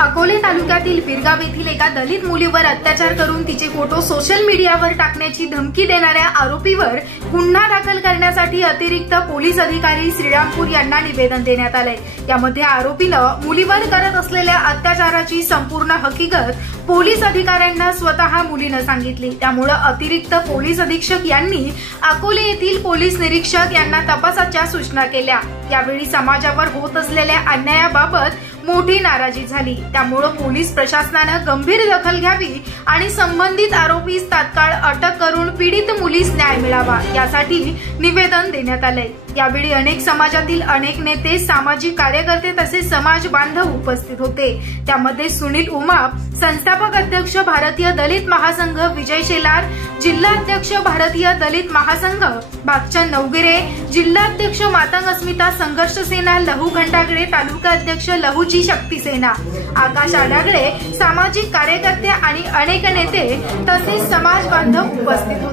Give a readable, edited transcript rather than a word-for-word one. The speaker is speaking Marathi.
अकोले तालुक्यातील बिरगाव येथील एका दलित मुलीवर अत्याचार करून तिचे फोटो सोशल मीडियावर टाकण्याची धमकी देणाऱ्या आरोपीवर गुन्हा दाखल करण्यासाठी अतिरिक्त पोलीस अधिकारी श्रीरामपूर यांना निवेदन देण्यात आले। यामध्ये आरोपीनं मुलीवर करत असलेल्या अत्याचाराची संपूर्ण हकीकत पोलीस अधिकाऱ्यांना स्वतः मुलीनं सांगितली। त्यामुळे अतिरिक्त पोलीस अधीक्षक यांनी अकोले येथील पोलीस निरीक्षक यांना तपासाच्या सूचना केल्या। यावेळी समाजावर होत असलेल्या अन्यायाबाबत मोठी नाराजी झाली। त्यामुळे पोलीस प्रशासनाने गंभीर दखल घ्यावी आणि संबंधित आरोपीस तात्काळ अटक करून पीडित मुलीस न्याय मिळावा यासाठी निवेदन देण्यात आले। यावेळी अनेक समाजातील अनेक नेते, सामाजिक कार्यकर्ते तसेच समाज बांधव उपस्थित होते। त्यामध्ये सुनील उमाप, संस्थापक अध्यक्ष भारतीय दलित महासंघ विजय शेलार, जिल्हाध्यक्ष भारतीय दलित महासंघ भागचंद नवगिरे, जिल्हाध्यक्ष मातंग अस्मिता संघर्ष सेना लहू घंटागडे, तालुका अध्यक्ष लहूची शक्ती सेना आकाश आडागळे, सामाजिक कार्यकर्ते आणि अनेक नेते तसेच समाज बांधव उपस्थित होते।